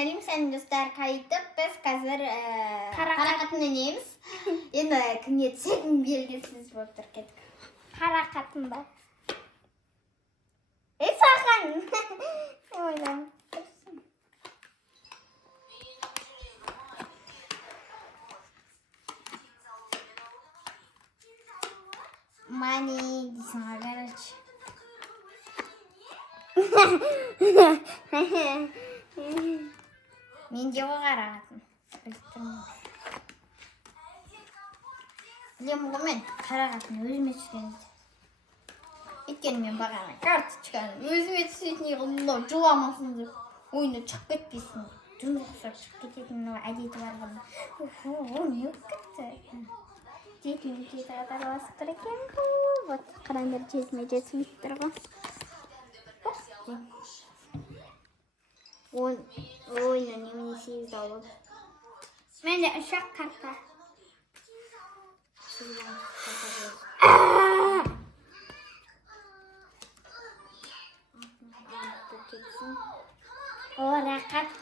Сәлем достар, қайтып біз қазір қарақатын өнеміз. Енді кімге түсетін белгісіз болып тұр кеттік. Қарақатын ба? Сақан! Ойлам. Мани дейсің ғой, короче. Менде ғой қарағатын. Білем ғой мен қарағатын өзіме түскенді. Өйткені мен бағана карточканы өзіме түсетіне мынау жыламасын деп ойына шығып кетпесін. Түнгі ұқсап шығып кететін мынау әдеті бар ғана. Не болып кетті? Жетіме араласып тұр екен. Вот, қараңдар, жетіме жетіп тұр ғой. Ойына немене сегізді алып. Менде ұшақ карта.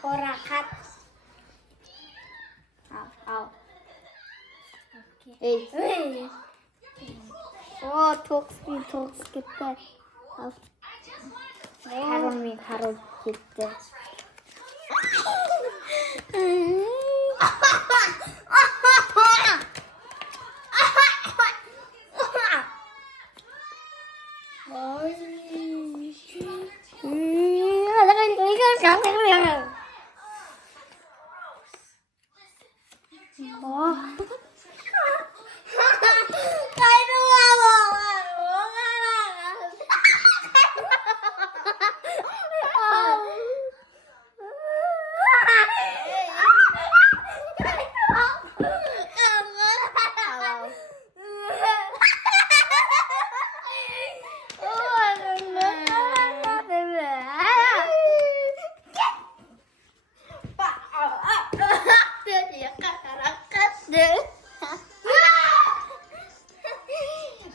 Орақат. Ал. Ей. О, тоғыз кетті. Король кетті.